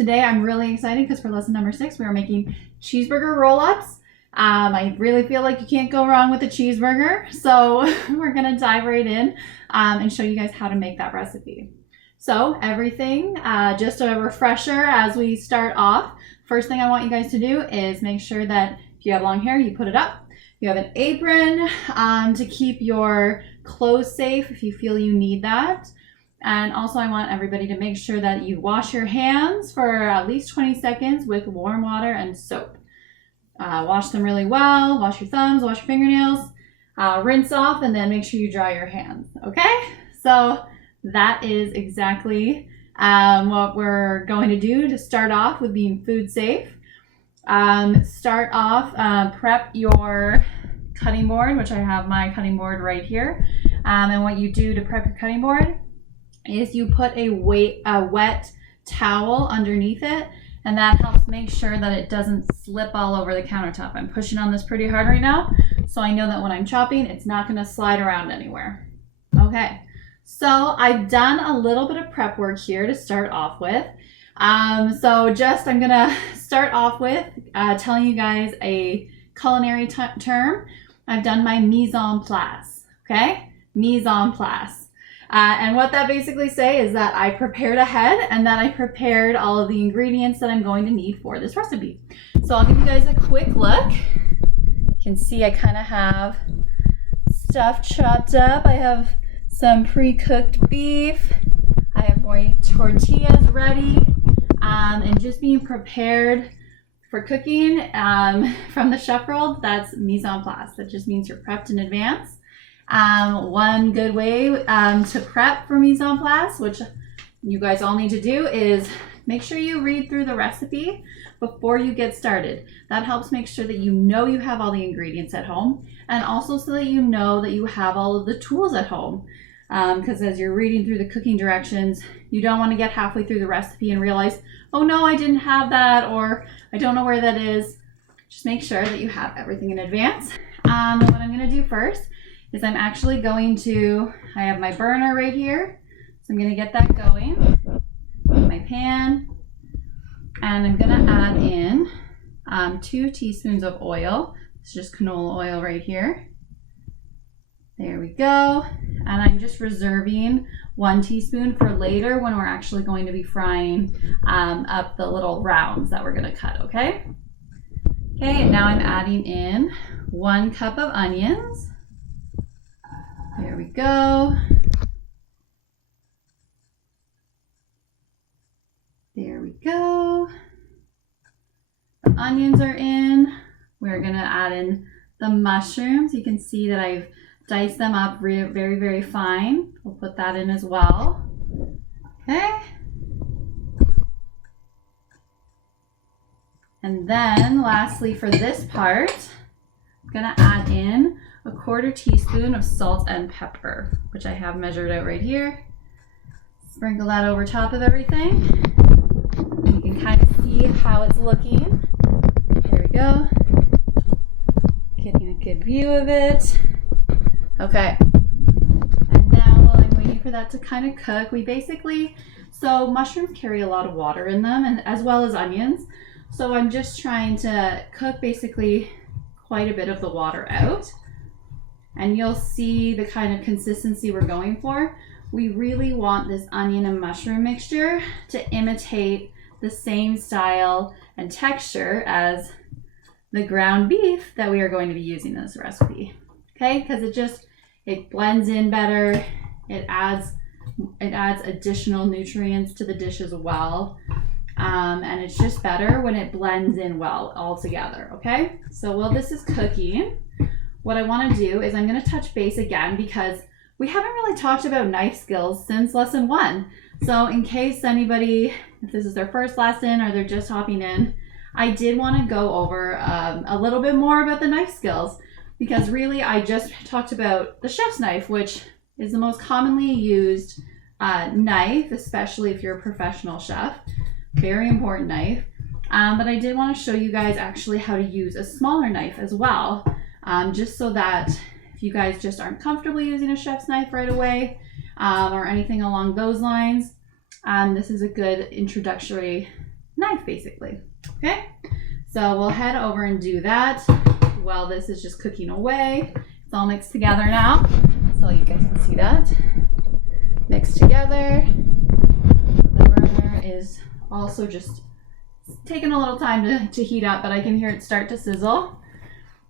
Today I'm really excited because for lesson number 6 we are making cheeseburger roll-ups. I really feel like you can't go wrong with a cheeseburger, so we're gonna dive right in and show you guys how to make that recipe. So everything, just a refresher as we start off. First thing I want you guys to do is make sure that if you have long hair, you put it up. You have an apron to keep your clothes safe if you feel you need that. And also I want everybody to make sure that you wash your hands for at least 20 seconds with warm water and soap. Wash them really well, wash your thumbs, wash your fingernails, rinse off, and then make sure you dry your hands, okay? So that is exactly what we're going to do to start off with being food safe. Start off, prep your cutting board, which I have my cutting board right here. And what you do to prep your cutting board is you put a wet towel underneath it, and that helps make sure that it doesn't slip all over the countertop. I'm pushing on this pretty hard right now, so I know that when I'm chopping, it's not gonna slide around anywhere. Okay, so I've done a little bit of prep work here to start off with. I'm gonna start off with telling you guys a culinary term. I've done my mise en place, okay? Mise en place. And what that basically say is that I prepared ahead and that I prepared all of the ingredients that I'm going to need for this recipe. So I'll give you guys a quick look. You can see I kind of have stuff chopped up. I have some pre-cooked beef. I have my tortillas ready and just being prepared for cooking from the chef world. That's mise en place. That just means you're prepped in advance. One good way to prep for mise en place, which you guys all need to do, is make sure you read through the recipe before you get started. That helps make sure that you know you have all the ingredients at home, and also so that you know that you have all of the tools at home. Because as you're reading through the cooking directions, you don't want to get halfway through the recipe and realize, oh no, I didn't have that, or I don't know where that is. Just make sure that you have everything in advance. What I'm going to do first is I'm actually going to, I have my burner right here, so I'm going to get that going, my pan, and I'm going to add in 2 teaspoons of oil. It's just canola oil right here. There we go. And I'm just reserving 1 teaspoon for later when we're actually going to be frying up the little rounds that we're going to cut, okay? Okay, and now I'm adding in 1 cup of onions. There we go. There we go. The onions are in. We're gonna add in the mushrooms. You can see that I've diced them up very, very fine. We'll put that in as well. Okay. And then lastly for this part, I'm gonna add in 1/4 teaspoon of salt and pepper, which I have measured out right here. Sprinkle that over top of everything. You can kind of see how it's looking. There we go. Getting a good view of it. Okay. And now while I'm waiting for that to kind of cook, so mushrooms carry a lot of water in them, and as well as onions. So I'm just trying to cook basically quite a bit of the water out. And you'll see the kind of consistency we're going for. We really want this onion and mushroom mixture to imitate the same style and texture as the ground beef that we are going to be using in this recipe. Okay, because it blends in better. It adds additional nutrients to the dish as well. And it's just better when it blends in well all together, okay? So while this is cooking, what I want to do is I'm going to touch base again because we haven't really talked about knife skills since lesson 1. So in case anybody, if this is their first lesson or they're just hopping in, I did want to go over a little bit more about the knife skills, because really I just talked about the chef's knife, which is the most commonly used knife, especially if you're a professional chef. Very important knife. But I did want to show you guys actually how to use a smaller knife as well. Just so that if you guys just aren't comfortable using a chef's knife right away or anything along those lines, this is a good introductory knife basically. Okay, so we'll head over and do that while this is just cooking away. It's all mixed together now, so you guys can see that mixed together. The burner is also just taking a little time to heat up, but I can hear it start to sizzle.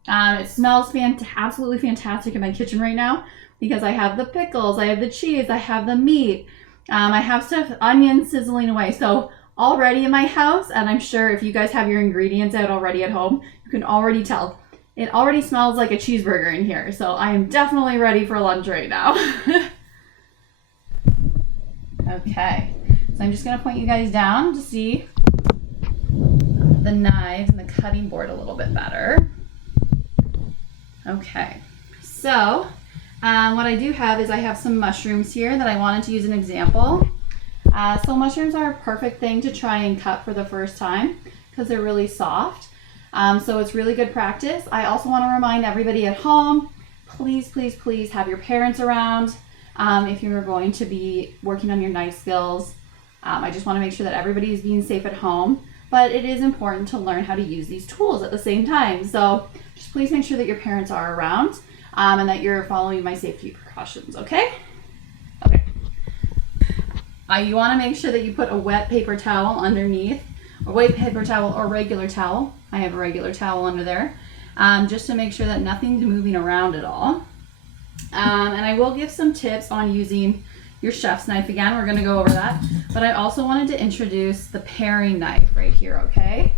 It smells absolutely fantastic in my kitchen right now because I have the pickles, I have the cheese, I have the meat, I have stuff, onions sizzling away. So already in my house, and I'm sure if you guys have your ingredients out already at home, you can already tell. It already smells like a cheeseburger in here. So I am definitely ready for lunch right now. Okay, so I'm just gonna point you guys down to see the knives and the cutting board a little bit better. Okay, so what I do have is I have some mushrooms here that I wanted to use an example. So mushrooms are a perfect thing to try and cut for the first time because they're really soft. So it's really good practice. I also want to remind everybody at home, please, please, please have your parents around if you're going to be working on your knife skills. I just want to make sure that everybody is being safe at home, but it is important to learn how to use these tools at the same time. So just please make sure that your parents are around and that you're following my safety precautions, okay? Okay. You want to make sure that you put a wet paper towel underneath, a wet paper towel or regular towel. I have a regular towel under there, just to make sure that nothing's moving around at all. And I will give some tips on using your chef's knife again. We're going to go over that. But I also wanted to introduce the paring knife right here, okay?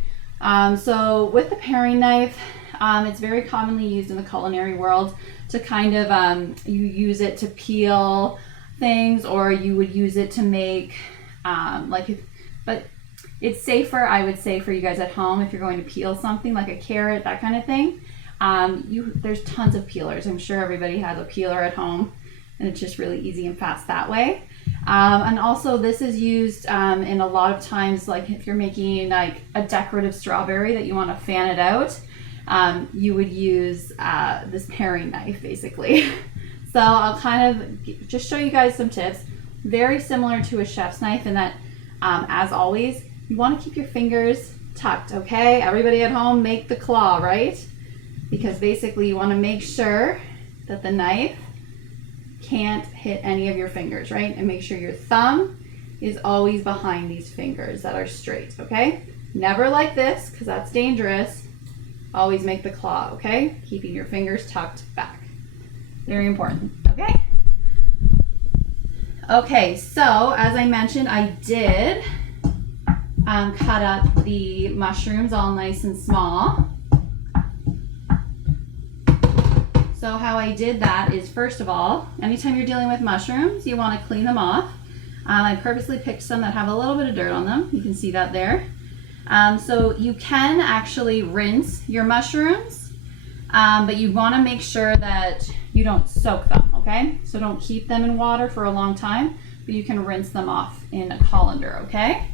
So with the paring knife, it's very commonly used in the culinary world to kind of, you use it to peel things, or you would use it to make, but it's safer, I would say, for you guys at home if you're going to peel something like a carrot, that kind of thing. There's tons of peelers. I'm sure everybody has a peeler at home, and it's just really easy and fast that way. And also this is used in a lot of times, like if you're making like a decorative strawberry that you want to fan it out, you would use this paring knife basically. So I'll kind of just show you guys some tips. Very similar to a chef's knife in that, as always, you want to keep your fingers tucked, okay? Everybody at home, make the claw, right? Because basically you want to make sure that the knife can't hit any of your fingers, right? And make sure your thumb is always behind these fingers that are straight, okay? Never like this, because that's dangerous. Always make the claw, okay? Keeping your fingers tucked back. Very important, okay? Okay, so as I mentioned, I did cut up the mushrooms all nice and small. So how I did that is, first of all, anytime you're dealing with mushrooms, you want to clean them off. I purposely picked some that have a little bit of dirt on them. You can see that there. So you can actually rinse your mushrooms, but you want to make sure that you don't soak them, okay? So don't keep them in water for a long time, but you can rinse them off in a colander, okay?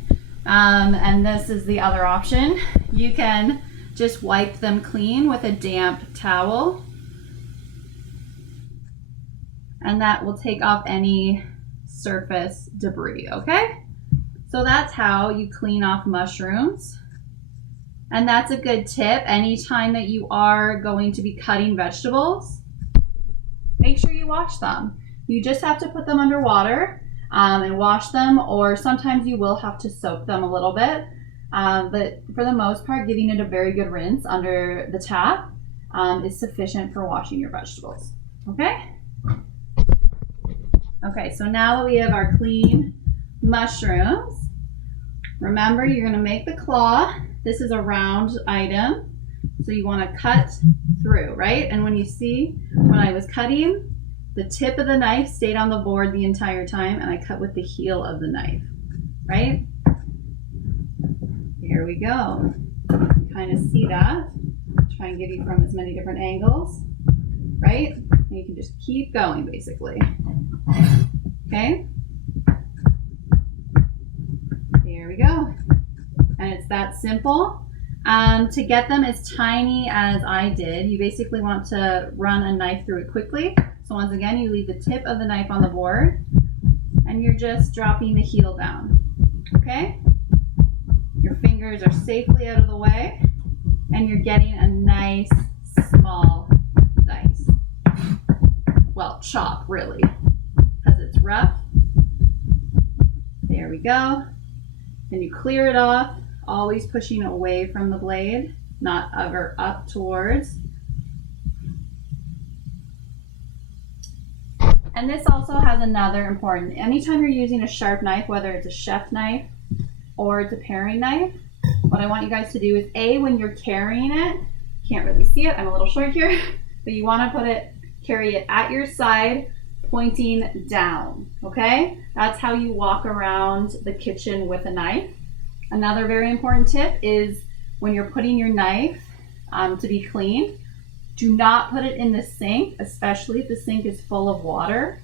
And this is the other option. You can just wipe them clean with a damp towel, and that will take off any surface debris, okay? So that's how you clean off mushrooms. And that's a good tip anytime that you are going to be cutting vegetables. Make sure you wash them. You just have to put them under water and wash them, or sometimes you will have to soak them a little bit. But for the most part, giving it a very good rinse under the tap is sufficient for washing your vegetables, okay? Okay, so now that we have our clean mushrooms, remember you're gonna make the claw. This is a round item, so you wanna cut through, right? And when you see, when I was cutting, the tip of the knife stayed on the board the entire time, and I cut with the heel of the knife, right? Here we go. Kind of see that. Try and give you from as many different angles, right? And you can just keep going, basically. Okay? There we go. And it's that simple. To get them as tiny as I did, you basically want to run a knife through it quickly. So once again, you leave the tip of the knife on the board, and you're just dropping the heel down. Okay? Your fingers are safely out of the way, and you're getting a nice small dice. Well, chop really, because it's rough. There we go. Then you clear it off, always pushing away from the blade, not ever up towards. And this also has another important, anytime you're using a sharp knife, whether it's a chef knife or it's a paring knife, what I want you guys to do is when you're carrying it, can't really see it, I'm a little short here, but you want to carry it at your side, pointing down, okay? That's how you walk around the kitchen with a knife. Another very important tip is when you're putting your knife to be cleaned, do not put it in the sink, especially if the sink is full of water,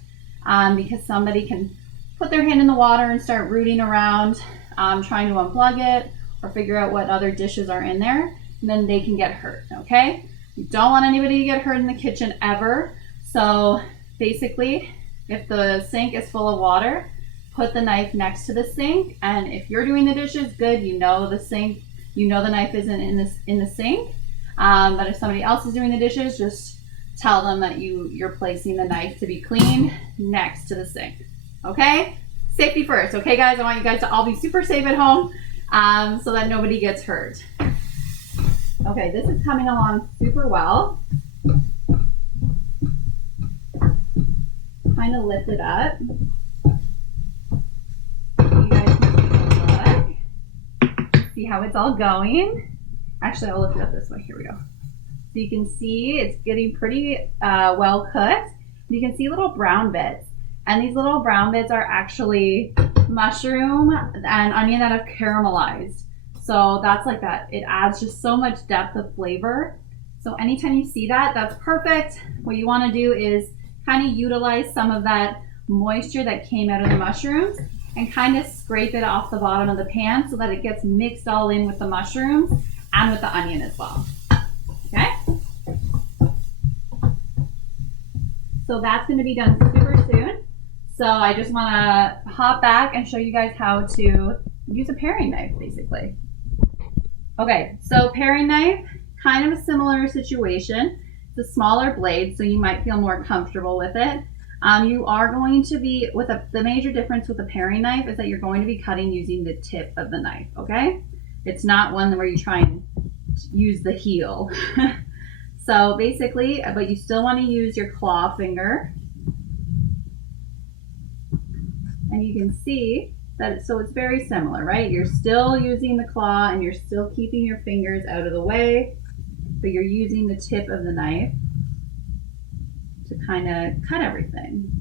because somebody can put their hand in the water and start rooting around, trying to unplug it or figure out what other dishes are in there, and then they can get hurt, okay? You don't want anybody to get hurt in the kitchen ever. So basically, if the sink is full of water, put the knife next to the sink, and if you're doing the dishes, good, you know the sink, you know the knife isn't in the sink. But if somebody else is doing the dishes, just tell them that you're placing the knife to be cleaned next to the sink. Okay? Safety first. Okay, guys? I want you guys to all be super safe at home so that nobody gets hurt. Okay, this is coming along super well. Kind of lift it up. You guys can take a look. See how it's all going. Actually, I'll lift it up this way. Here we go. So you can see it's getting pretty well cooked. You can see little brown bits. And these little brown bits are actually mushroom and onion that have caramelized. So that's like that. It adds just so much depth of flavor. So anytime you see that, that's perfect. What you want to do is kind of utilize some of that moisture that came out of the mushrooms and kind of scrape it off the bottom of the pan so that it gets mixed all in with the mushrooms and with the onion as well. Okay? So that's going to be done super soon. So I just want to hop back and show you guys how to use a paring knife, basically. Okay, so paring knife, kind of a similar situation. It's a smaller blade, so you might feel more comfortable with it. You are going to be, the major difference with a paring knife is that you're going to be cutting using the tip of the knife, okay? It's not one where you try and use the heel. So basically, but you still want to use your claw finger. And you can see that, so it's very similar, right? You're still using the claw and you're still keeping your fingers out of the way, but you're using the tip of the knife to kind of cut everything.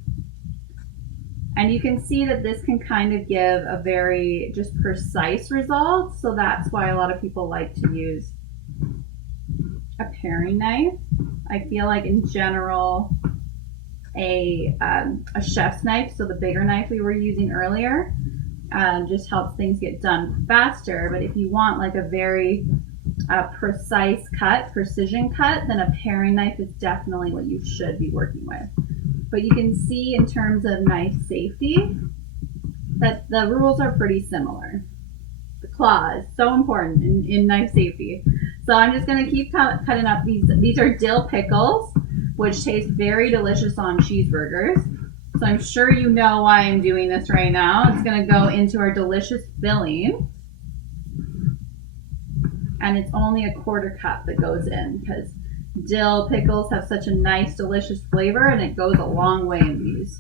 And you can see that this can kind of give a very just precise result. So that's why a lot of people like to use a paring knife. I feel like in general, a chef's knife, so the bigger knife we were using earlier, just helps things get done faster. But if you want like a very precise cut, precision cut, then a paring knife is definitely what you should be working with. But you can see in terms of knife safety that the rules are pretty similar. The claw is so important in knife safety. So I'm just going to keep cutting up these. These are dill pickles, which taste very delicious on cheeseburgers. So I'm sure you know why I'm doing this right now. It's going to go into our delicious filling. And it's only a 1/4 cup that goes in because dill pickles have such a nice, delicious flavor, and it goes a long way in these.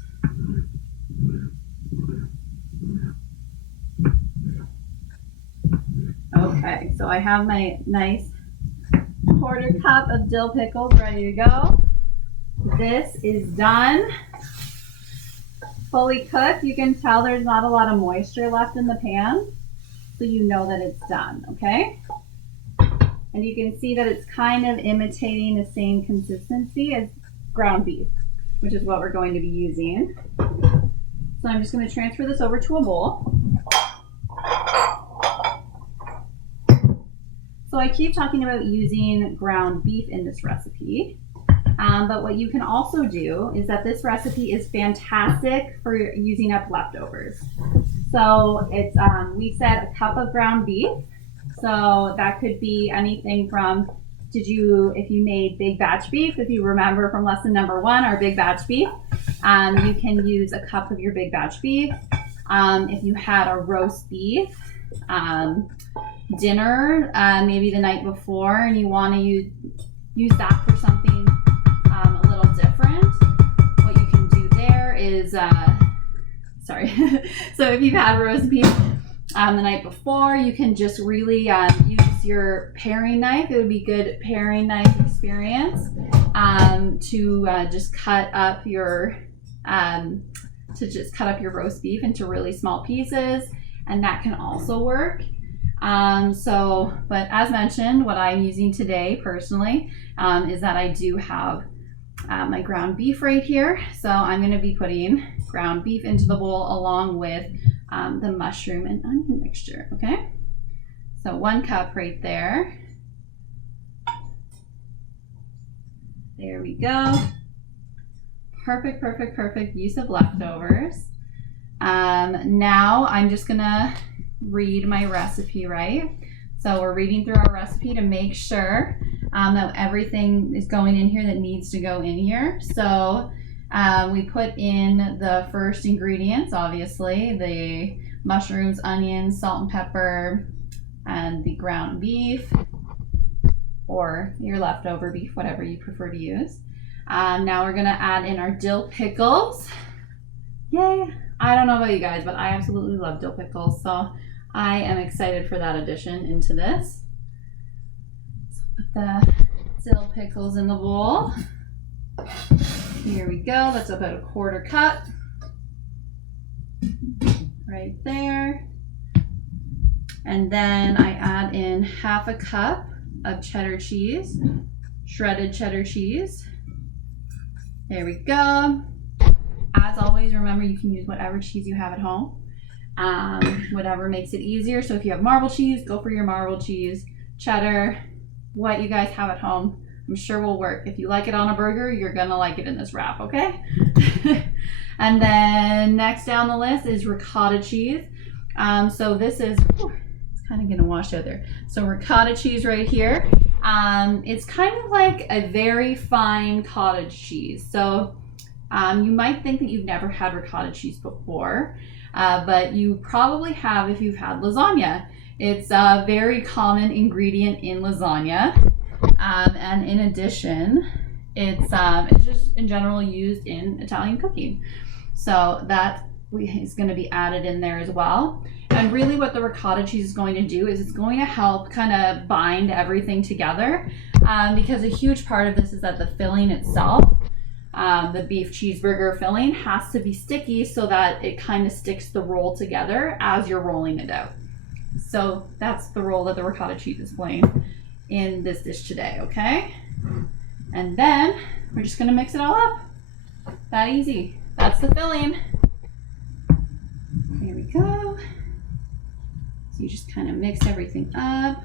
Okay, so I have my nice 1/4 cup of dill pickles ready to go. This is done. Fully cooked. You can tell there's not a lot of moisture left in the pan, so you know that it's done, okay? And you can see that it's kind of imitating the same consistency as ground beef, which is what we're going to be using. So I'm just going to transfer this over to a bowl. So I keep talking about using ground beef in this recipe, but what you can also do is that this recipe is fantastic for using up leftovers. So it's, we said a cup of ground beef. So that could be anything from, if you made big batch beef, if you remember from lesson number 1, our big batch beef, you can use a cup of your big batch beef. If you had a roast beef dinner, maybe the night before, and you want to use that for something a little different, what you can do there is, so if you've had roast beef the night before, you can just really use your paring knife. It would be good paring knife experience to just cut up your roast beef into really small pieces, and that can also work. But as mentioned, what I'm using today personally is that I do have my ground beef right here. So I'm going to be putting ground beef into the bowl along with the mushroom and onion mixture. Okay, so 1 cup right there. There we go. Perfect, perfect, perfect use of leftovers. Now I'm just gonna read my recipe, right? So we're reading through our recipe to make sure that everything is going in here that needs to go in here. So we put in the first ingredients, obviously, the mushrooms, onions, salt and pepper, and the ground beef, or your leftover beef, whatever you prefer to use. Now we're gonna add in our dill pickles. Yay! I don't know about you guys, but I absolutely love dill pickles, so I am excited for that addition into this. So put the dill pickles in the bowl. Here we go. That's about a 1/4 cup. Right there. And then I add in 1/2 cup of cheddar cheese, shredded cheddar cheese. There we go. As always, remember you can use whatever cheese you have at home, whatever makes it easier. So if you have marble cheese, go for your marble cheese. Cheddar, what you guys have at home, I'm sure will work. If you like it on a burger, you're gonna like it in this wrap, okay? And then next down the list is ricotta cheese. So this is, it's kind of gonna wash out there. So ricotta cheese right here. It's kind of like a very fine cottage cheese. So you might think that you've never had ricotta cheese before, but you probably have if you've had lasagna. It's a very common ingredient in lasagna. And in addition, it's just in general used in Italian cooking. So that is going to be added in there as well. And really what the ricotta cheese is going to do is it's going to help kind of bind everything together, because a huge part of this is that the filling itself, the beef cheeseburger filling, has to be sticky so that it kind of sticks the roll together as you're rolling it out. So that's the role that the ricotta cheese is playing in this dish today, okay? And then we're just gonna mix it all up. That easy. That's the filling. Here we go. So you just kind of mix everything up.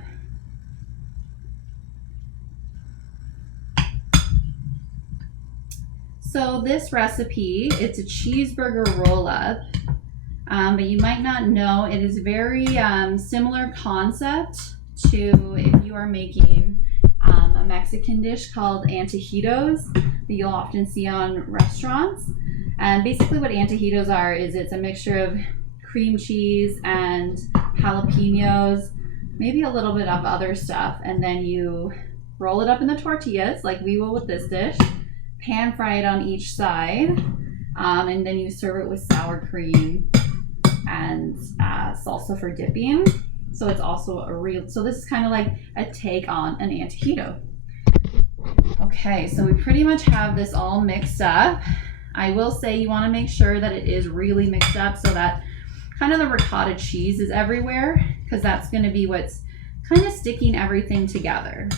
So this recipe, it's a cheeseburger roll-up, but you might not know it is very similar concept to if you are making a Mexican dish called antojitos that you'll often see on restaurants. And basically what antojitos are is it's a mixture of cream cheese and jalapenos, maybe a little bit of other stuff, and then you roll it up in the tortillas like we will with this dish, pan fry it on each side, and then you serve it with sour cream and salsa for dipping. So it's also so this is kind of like a take on an antojito. Okay, so we pretty much have this all mixed up. I will say you want to make sure that it is really mixed up so that kind of the ricotta cheese is everywhere, because that's going to be what's kind of sticking everything together.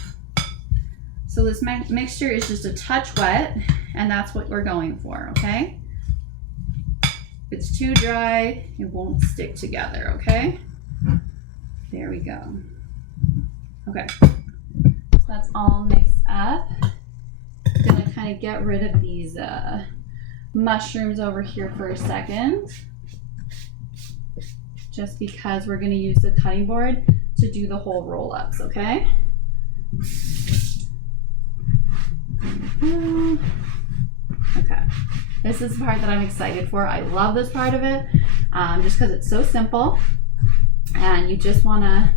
So this mixture is just a touch wet, and that's what we're going for, okay? If it's too dry, it won't stick together, okay? There we go. Okay, so that's all mixed up. I'm gonna kind of get rid of these mushrooms over here for a second, just because we're gonna use the cutting board to do the whole roll-ups, okay? Okay, this is the part that I'm excited for. I love this part of it, just because it's so simple. And you just want to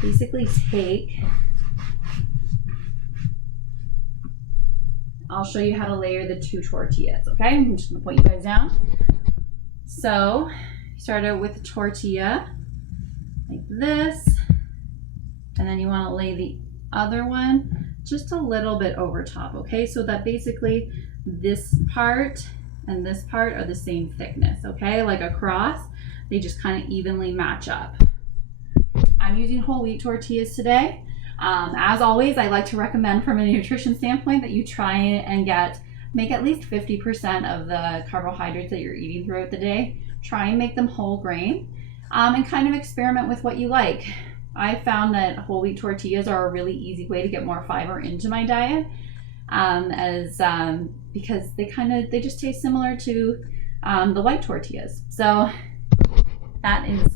basically take, I'll show you how to layer the 2 tortillas, okay? I'm just going to put you guys down. So, start out with a tortilla, like this, and then you want to lay the other one just a little bit over top, okay? So that basically this part and this part are the same thickness, okay? Like across, they just kind of evenly match up. I'm using whole wheat tortillas today. As always, I like to recommend from a nutrition standpoint that you try and make at least 50% of the carbohydrates that you're eating throughout the day. Try and make them whole grain, and kind of experiment with what you like. I found that whole wheat tortillas are a really easy way to get more fiber into my diet, because they just taste similar to the white tortillas. So that is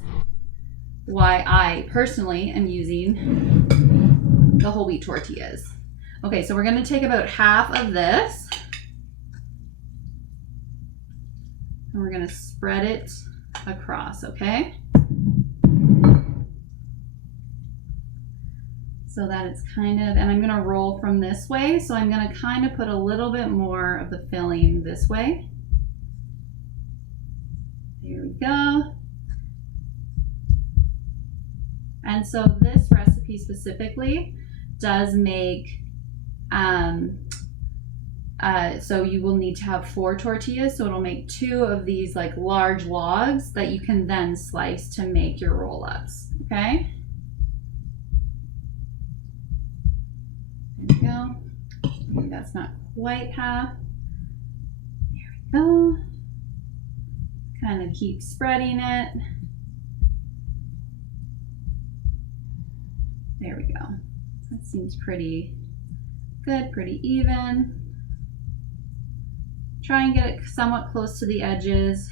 why I personally am using the whole wheat tortillas. Okay, so we're going to take about half of this and we're going to spread it across, okay? So that it's kind of, and I'm going to roll from this way, so I'm going to kind of put a little bit more of the filling this way. There we go. And so this recipe specifically does make, so you will need to have 4 tortillas, so it'll make 2 of these like large logs that you can then slice to make your roll-ups, okay? There we go. Maybe that's not quite half. There we go. Kind of keep spreading it. There we go. That seems pretty good, pretty even. Try and get it somewhat close to the edges.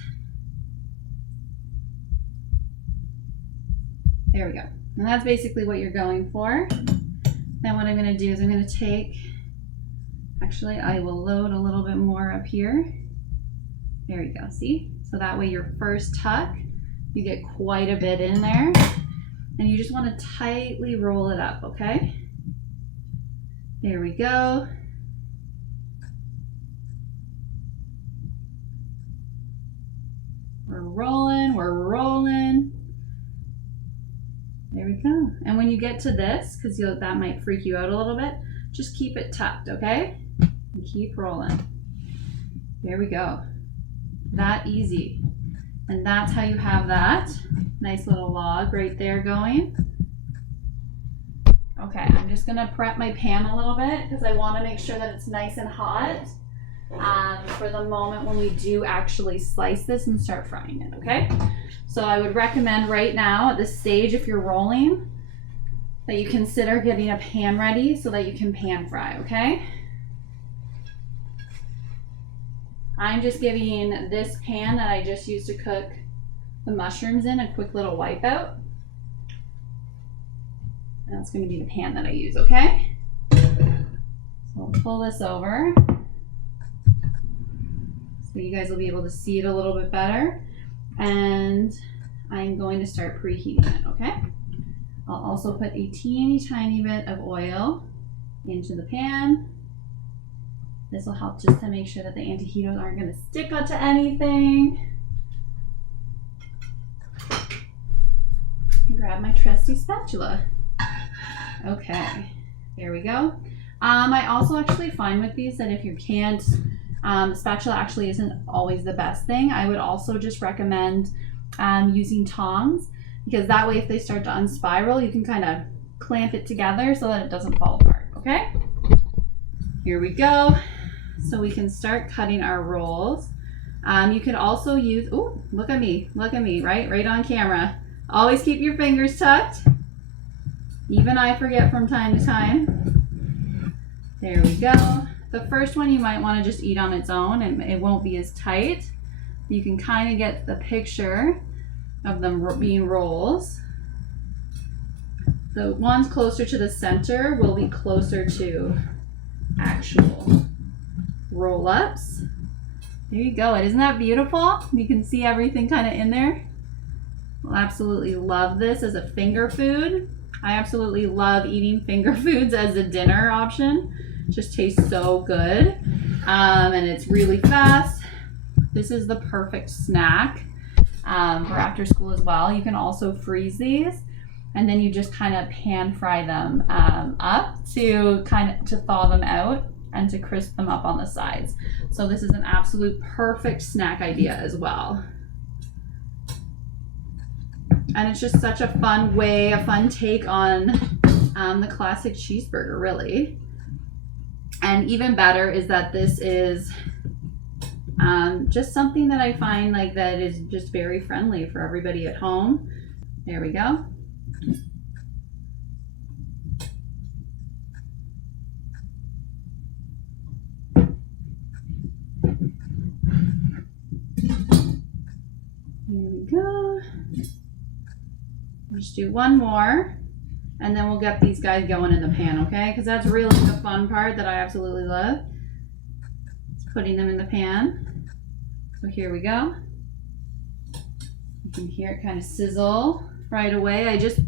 There we go. And that's basically what you're going for. Then what I'm going to do is I'm going to take, actually I will load a little bit more up here. There you go, see? So that way your first tuck, you get quite a bit in there. And you just want to tightly roll it up, okay? There we go. We're rolling, we're rolling. There we go. And when you get to this, because that might freak you out a little bit, just keep it tucked, okay? And keep rolling. There we go. That easy. And that's how you have that nice little log right there going. Okay, I'm just gonna prep my pan a little bit because I want to make sure that it's nice and hot for the moment when we do actually slice this and start frying it, okay? So I would recommend right now at this stage, if you're rolling, that you consider getting a pan ready so that you can pan fry, okay? I'm just giving this pan that I just used to cook the mushrooms in a quick little wipe out. And that's going to be the pan that I use, okay? So I'll pull this over so you guys will be able to see it a little bit better. And I'm going to start preheating it, okay? I'll also put a teeny tiny bit of oil into the pan. This will help just to make sure that the antiheatos aren't going to stick onto anything. Grab my trusty spatula. Okay, there we go. I also actually find with these that if you can't, the spatula actually isn't always the best thing. I would also just recommend using tongs, because that way if they start to unspiral, you can kind of clamp it together so that it doesn't fall apart, okay? Here we go. So we can start cutting our rolls. You could also use, oh, look at me, right on camera. Always keep your fingers tucked. Even I forget from time to time. There we go. The first one you might want to just eat on its own and it won't be as tight. You can kind of get the picture of them being rolls. The ones closer to the center will be closer to actual roll-ups. There you go. Isn't that beautiful? You can see everything kind of in there. I'll absolutely love this as a finger food. I absolutely love eating finger foods as a dinner option. It just tastes so good. And it's really fast. This is the perfect snack for after school as well. You can also freeze these, and then you just kind of pan fry them up to thaw them out and to crisp them up on the sides. So this is an absolute perfect snack idea as well. And it's just such a fun way, a fun take on the classic cheeseburger, really. And even better is that this is just something that I find like that is just very friendly for everybody at home. There we go. Here we go. Just do one more, and then we'll get these guys going in the pan, okay? Because that's really the fun part that I absolutely love. It's putting them in the pan. So here we go. You can hear it kind of sizzle right away. I just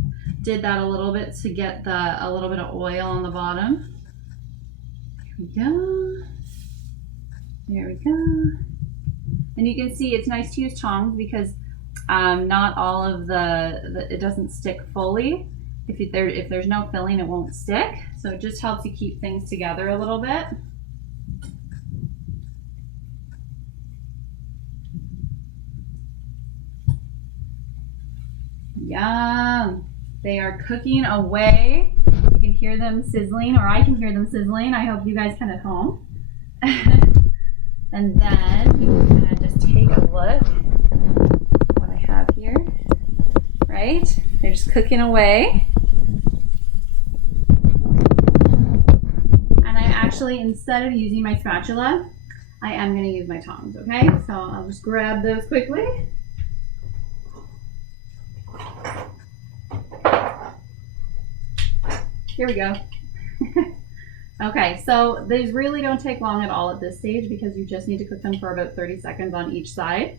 did that a little bit to get a little bit of oil on the bottom. Here we go. There we go. And you can see it's nice to use tongs because not all of it doesn't stick fully. If there's no filling, it won't stick. So it just helps you keep things together a little bit. Yum! They are cooking away. You can hear them sizzling, or I can hear them sizzling. I hope you guys can at home. And then you can kind of just take a look at what I have here. Right? They're just cooking away. And I actually, instead of using my spatula, I am going to use my tongs, okay? So I'll just grab those quickly. Here we go. Okay, so these really don't take long at all at this stage because you just need to cook them for about 30 seconds on each side.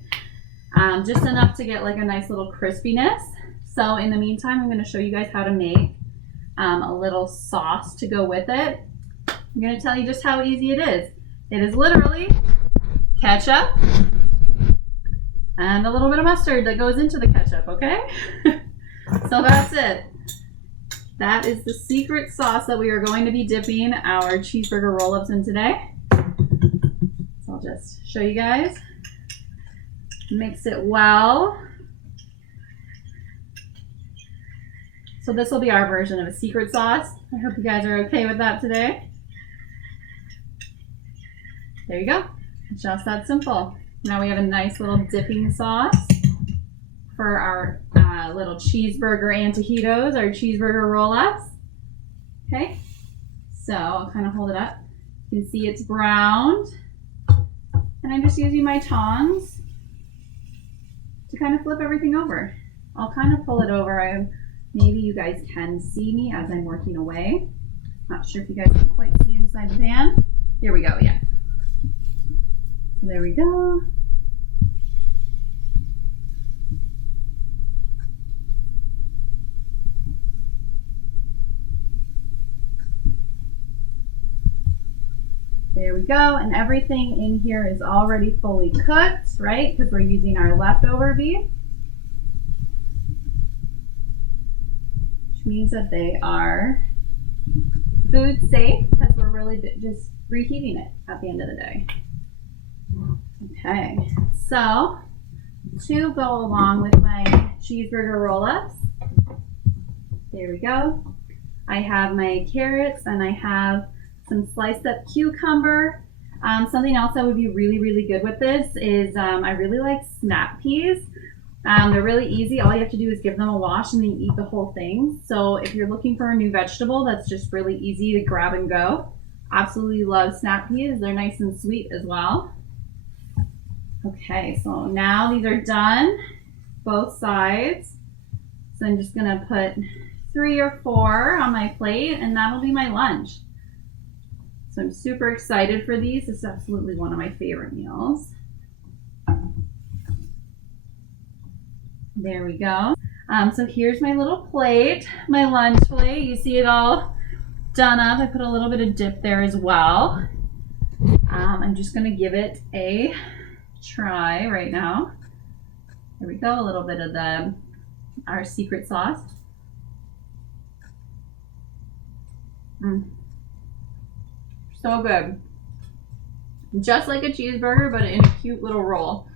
Just enough to get like a nice little crispiness. So in the meantime, I'm going to show you guys how to make a little sauce to go with it. I'm going to tell you just how easy it is. It is literally ketchup and a little bit of mustard that goes into the ketchup, okay? So that's it. That is the secret sauce that we are going to be dipping our cheeseburger roll-ups in today. So I'll just show you guys. Mix it well. So this will be our version of a secret sauce. I hope you guys are okay with that today. There you go. Just that simple. Now we have a nice little dipping sauce for our little cheeseburger antojitos, our cheeseburger roll-ups. Okay, so I'll kind of hold it up. You can see it's browned. And I'm just using my tongs to kind of flip everything over. I'll kind of pull it over. Maybe you guys can see me as I'm working away. Not sure if you guys can quite see inside the pan. Here we go, yeah. There we go. There we go, and everything in here is already fully cooked, right? Because we're using our leftover beef. Which means that they are food safe because we're really just reheating it at the end of the day. Okay, so to go along with my cheeseburger roll-ups, there we go. I have my carrots and I have some sliced up cucumber. Something else that would be really, really good with this is I really like snap peas. They're really easy. All you have to do is give them a wash and then you eat the whole thing. So if you're looking for a new vegetable that's just really easy to grab and go, absolutely love snap peas. They're nice and sweet as well. Okay, so now these are done, both sides. So I'm just gonna put 3 or 4 on my plate, and that'll be my lunch. So I'm super excited for these. This is absolutely one of my favorite meals. There we go. So here's my little plate, my lunch plate. You see it all done up. I put a little bit of dip there as well. I'm just gonna give it a try right now. There we go, a little bit of our secret sauce. So good. Just like a cheeseburger, but in a cute little roll.